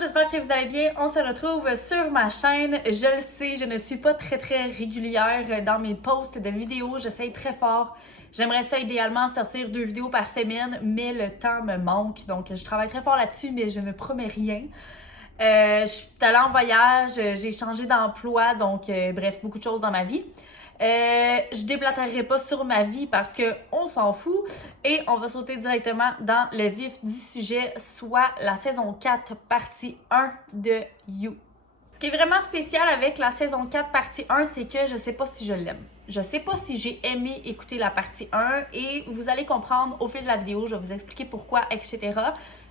monde, j'espère que vous allez bien. On se retrouve sur ma chaîne. Je le sais, je ne suis pas très régulière dans mes posts de vidéos. J'essaye très fort. J'aimerais ça idéalement sortir 2 vidéos par semaine, mais le temps me manque. Donc, je travaille très fort là-dessus, mais je ne promets rien. Je suis allée en voyage, j'ai changé d'emploi, donc bref, beaucoup de choses dans ma vie. Je déblatérerai pas sur ma vie parce que on s'en fout et on va sauter directement dans le vif du sujet, soit la saison 4 partie 1 de You. Ce qui est vraiment spécial avec la saison 4 partie 1, c'est que je sais pas si je l'aime. Je sais pas si j'ai aimé écouter la partie 1 et vous allez comprendre au fil de la vidéo, je vais vous expliquer pourquoi, etc.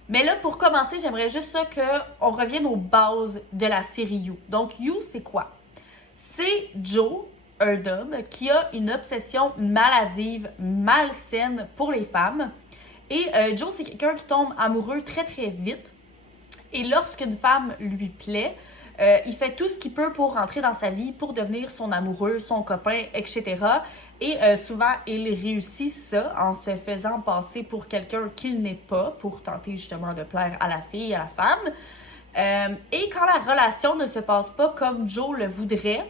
Mais là, pour commencer, j'aimerais juste ça qu'on revienne aux bases de la série You. Donc, You, c'est quoi? C'est Joe, un homme qui a une obsession maladive, malsaine pour les femmes. Et Joe, c'est quelqu'un qui tombe amoureux très vite. Et lorsqu'une femme lui plaît, il fait tout ce qu'il peut pour rentrer dans sa vie, pour devenir son amoureux, son copain, etc. Et souvent, il réussit ça en se faisant passer pour quelqu'un qu'il n'est pas, pour tenter justement de plaire à la fille, à la femme. Et quand la relation ne se passe pas comme Joe le voudrait,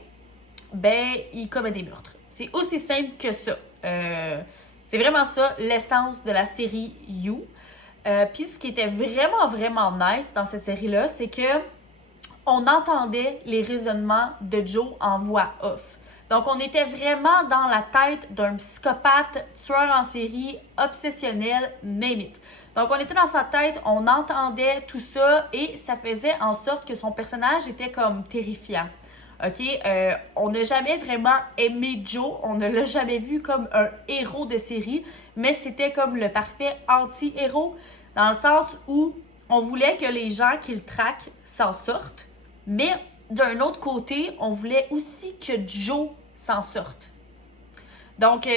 ben, il commet des meurtres. C'est aussi simple que ça. C'est vraiment ça, l'essence de la série You. Puis ce qui était vraiment nice dans cette série-là, c'est que on entendait les raisonnements de Joe en voix off. Donc, on était vraiment dans la tête d'un psychopathe, tueur en série, obsessionnel, name it. Donc, on était dans sa tête, on entendait tout ça et ça faisait en sorte que son personnage était comme terrifiant. OK? On n'a jamais vraiment aimé Joe, on ne l'a jamais vu comme un héros de série, mais c'était comme le parfait anti-héros, dans le sens où on voulait que les gens qui le traquent s'en sortent, mais d'un autre côté, on voulait aussi que Joe s'en sorte. Donc,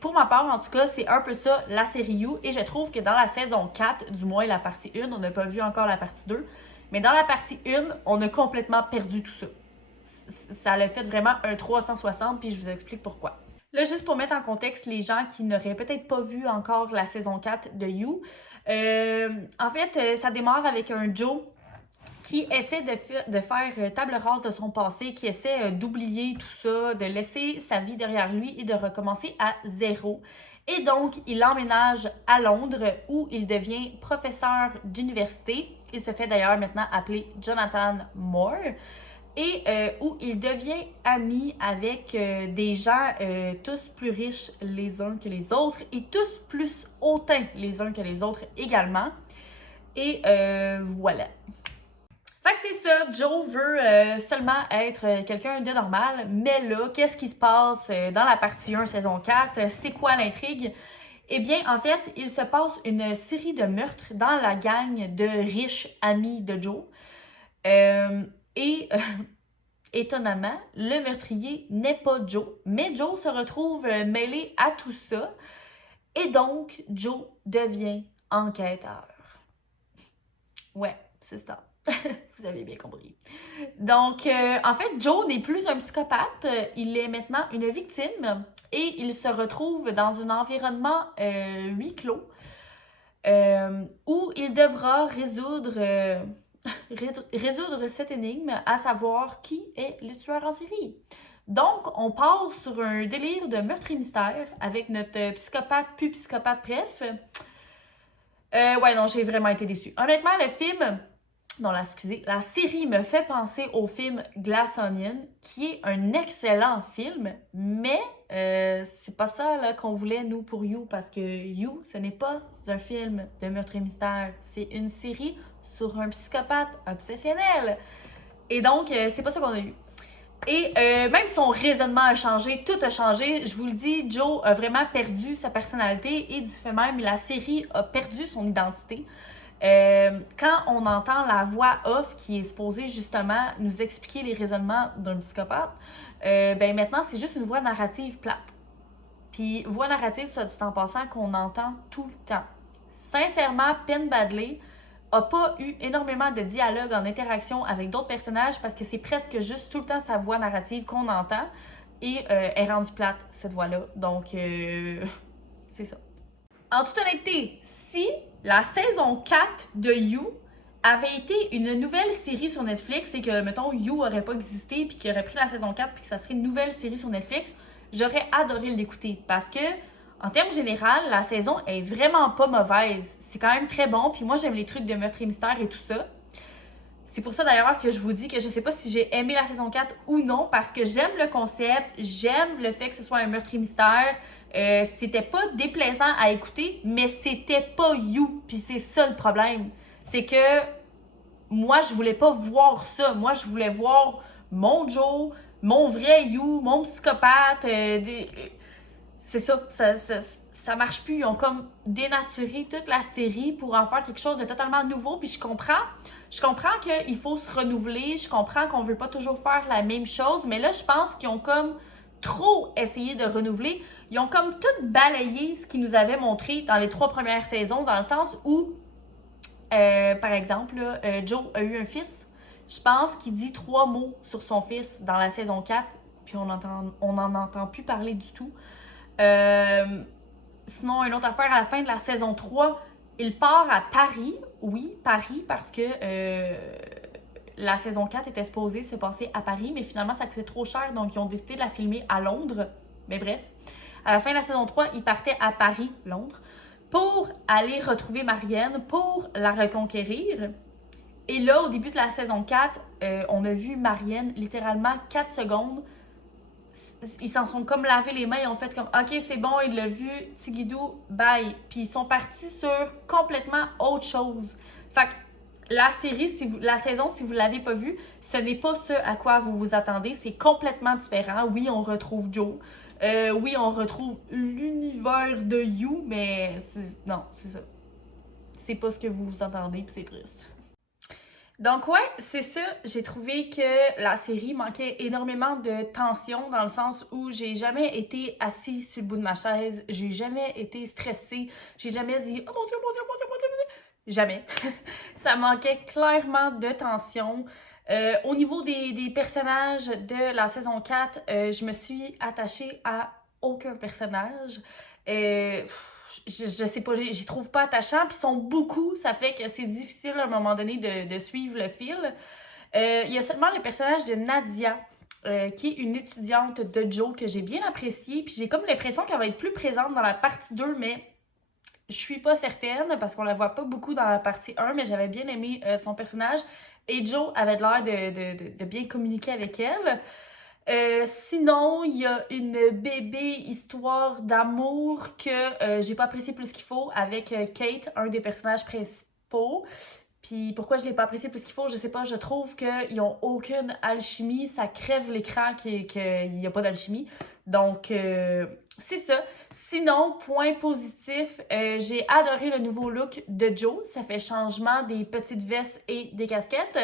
pour ma part, en tout cas, c'est un peu ça, la série You. Et je trouve que dans la saison 4, du moins la partie 1, on n'a pas vu encore la partie 2, mais dans la partie 1, on a complètement perdu tout ça. Ça l'a fait vraiment un 360, puis je vous explique pourquoi. Là, juste pour mettre en contexte les gens qui n'auraient peut-être pas vu encore la saison 4 de You, en fait, ça démarre avec un Joe qui essaie de faire table rase de son passé, qui essaie d'oublier tout ça, de laisser sa vie derrière lui et de recommencer à zéro. Et donc, il emménage à Londres où il devient professeur d'université. Il se fait d'ailleurs maintenant appeler Jonathan Moore. Et où il devient ami avec des gens tous plus riches les uns que les autres et tous plus hautains les uns que les autres également. Et voilà. Fait que c'est ça, Joe veut seulement être quelqu'un de normal, mais là, qu'est-ce qui se passe dans la partie 1, saison 4? C'est quoi l'intrigue? Eh bien, en fait, il se passe une série de meurtres dans la gang de riches amis de Joe. Étonnamment, le meurtrier n'est pas Joe, mais Joe se retrouve mêlé à tout ça, et donc Joe devient enquêteur. Ouais, c'est ça. Vous avez bien compris. Donc, en fait, Joe n'est plus un psychopathe, il est maintenant une victime et il se retrouve dans un environnement huis clos où il devra résoudre cette énigme, à savoir qui est le tueur en série. Donc, on part sur un délire de meurtre et mystère avec notre psychopathe, plus psychopathe, bref. Ouais, non, j'ai vraiment été déçue. Honnêtement, la série me fait penser au film Glass Onion, qui est un excellent film, mais c'est pas ça là, qu'on voulait, nous, pour You, parce que You, ce n'est pas un film de meurtre et mystère, c'est une série sur un psychopathe obsessionnel. Et donc, c'est pas ça qu'on a eu. Et même son raisonnement a changé, tout a changé. Je vous le dis, Joe a vraiment perdu sa personnalité et du fait même, la série a perdu son identité. Quand on entend la voix off qui est supposée justement nous expliquer les raisonnements d'un psychopathe, ben maintenant c'est juste une voix narrative plate. Puis voix narrative, ça dit en passant, qu'on entend tout le temps. Sincèrement, Penn Badgley a pas eu énormément de dialogue en interaction avec d'autres personnages parce que c'est presque juste tout le temps sa voix narrative qu'on entend et est rendue plate, cette voix-là. Donc, c'est ça. En toute honnêteté, si la saison 4 de You avait été une nouvelle série sur Netflix et que, mettons, You aurait pas existé puis qu'il aurait pris la saison 4 puis que ça serait une nouvelle série sur Netflix, j'aurais adoré l'écouter parce que, en termes généraux, la saison est vraiment pas mauvaise. C'est quand même très bon puis moi, j'aime les trucs de meurtre et mystère et tout ça. C'est pour ça d'ailleurs que je vous dis que je sais pas si j'ai aimé la saison 4 ou non parce que j'aime le concept, j'aime le fait que ce soit un meurtre et mystère. C'était pas déplaisant à écouter, mais c'était pas You. Puis c'est ça le problème. C'est que moi, je voulais pas voir ça. Moi, je voulais voir mon Joe, mon vrai You, mon psychopathe. C'est ça, ça marche plus. Ils ont comme dénaturé toute la série pour en faire quelque chose de totalement nouveau. Puis je comprends qu'il faut se renouveler. Je comprends qu'on veut pas toujours faire la même chose. Mais là, je pense qu'ils ont comme trop essayé de renouveler. Ils ont comme tout balayé ce qu'ils nous avaient montré dans les 3 premières saisons, dans le sens où, par exemple, là, Joe a eu un fils. Je pense qu'il dit 3 mots sur son fils dans la saison 4, puis on n'en entend plus parler du tout. Sinon, une autre affaire, à la fin de la saison 3, il part à Paris. Oui, Paris, parce que la saison 4 était supposée se passer à Paris, mais finalement, ça coûtait trop cher, donc ils ont décidé de la filmer à Londres. Mais bref, à la fin de la saison 3, il partait à Paris, Londres, pour aller retrouver Marianne, pour la reconquérir. Et là, au début de la saison 4, on a vu Marianne littéralement 4 secondes. Ils s'en sont comme lavé les mains, ils ont fait comme ok, c'est bon, il l'a vu, Tigidou, bye. Puis ils sont partis sur complètement autre chose. Fait que la série, la saison, si vous ne l'avez pas vue, ce n'est pas ce à quoi vous vous attendez, c'est complètement différent. Oui, on retrouve Joe. Oui, on retrouve l'univers de You, mais non, c'est ça. C'est pas ce que vous vous attendez, puis c'est triste. Donc ouais, c'est ça. J'ai trouvé que la série manquait énormément de tension dans le sens où j'ai jamais été assise sur le bout de ma chaise, j'ai jamais été stressée, j'ai jamais dit « Oh mon Dieu, mon Dieu, mon Dieu, mon Dieu, mon Dieu! » Jamais. Ça manquait clairement de tension. Au niveau des personnages de la saison 4, je me suis attachée à aucun personnage. Je sais pas, j'y trouve pas attachant, puis ils sont beaucoup, ça fait que c'est difficile à un moment donné de suivre le fil. Il y a seulement le personnage de Nadia, qui est une étudiante de Joe que j'ai bien appréciée, puis j'ai comme l'impression qu'elle va être plus présente dans la partie 2, mais je suis pas certaine parce qu'on la voit pas beaucoup dans la partie 1, mais j'avais bien aimé son personnage et Joe avait l'air de bien communiquer avec elle. Sinon, il y a une bébé histoire d'amour que j'ai pas apprécié plus qu'il faut avec Kate, un des personnages principaux. Puis pourquoi je l'ai pas apprécié plus qu'il faut, je sais pas, je trouve qu'ils ont aucune alchimie, ça crève l'écran qu'il n'y a pas d'alchimie. Donc, c'est ça. Sinon, point positif, j'ai adoré le nouveau look de Joe. Ça fait changement des petites vestes et des casquettes.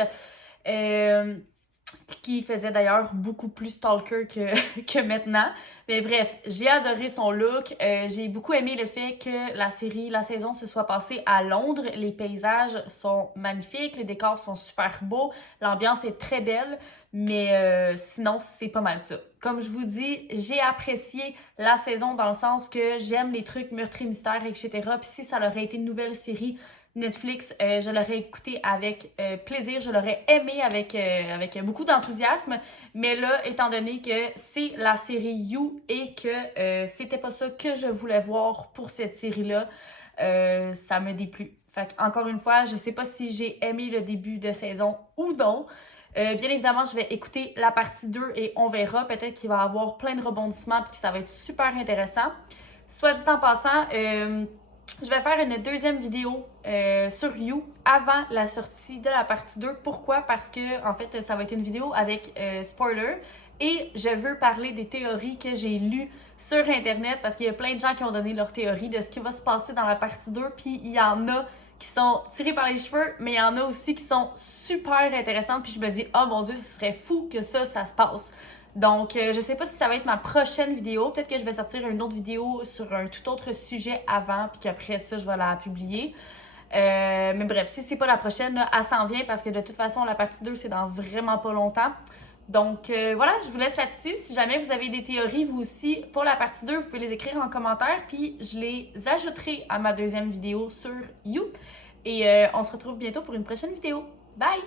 Qui faisait d'ailleurs beaucoup plus stalker que maintenant. Mais bref, j'ai adoré son look. J'ai beaucoup aimé le fait que la saison se soit passée à Londres. Les paysages sont magnifiques, les décors sont super beaux, l'ambiance est très belle, mais sinon, c'est pas mal ça. Comme je vous dis, j'ai apprécié la saison dans le sens que j'aime les trucs meurtres et mystères, etc. Puis si ça aurait été une nouvelle série Netflix, je l'aurais écouté avec plaisir, je l'aurais aimé avec beaucoup d'enthousiasme, mais là, étant donné que c'est la série You et que c'était pas ça que je voulais voir pour cette série-là, ça me déplut. Fait encore une fois, je sais pas si j'ai aimé le début de saison ou non. Bien évidemment, je vais écouter la partie 2 et on verra. Peut-être qu'il va y avoir plein de rebondissements et que ça va être super intéressant. Soit dit en passant, je vais faire une deuxième vidéo sur You avant la sortie de la partie 2. Pourquoi? Parce que, en fait, ça va être une vidéo avec spoiler et je veux parler des théories que j'ai lues sur Internet parce qu'il y a plein de gens qui ont donné leurs théories de ce qui va se passer dans la partie 2. Puis il y en a qui sont tirées par les cheveux, mais il y en a aussi qui sont super intéressantes. Puis je me dis, oh mon Dieu, ce serait fou que ça se passe. Donc, je sais pas si ça va être ma prochaine vidéo. Peut-être que je vais sortir une autre vidéo sur un tout autre sujet avant, puis qu'après ça, je vais la publier. Mais bref, si c'est pas la prochaine, là, elle s'en vient parce que de toute façon, la partie 2, c'est dans vraiment pas longtemps. Donc, voilà, je vous laisse là-dessus. Si jamais vous avez des théories, vous aussi, pour la partie 2, vous pouvez les écrire en commentaire, puis je les ajouterai à ma deuxième vidéo sur You. Et on se retrouve bientôt pour une prochaine vidéo. Bye!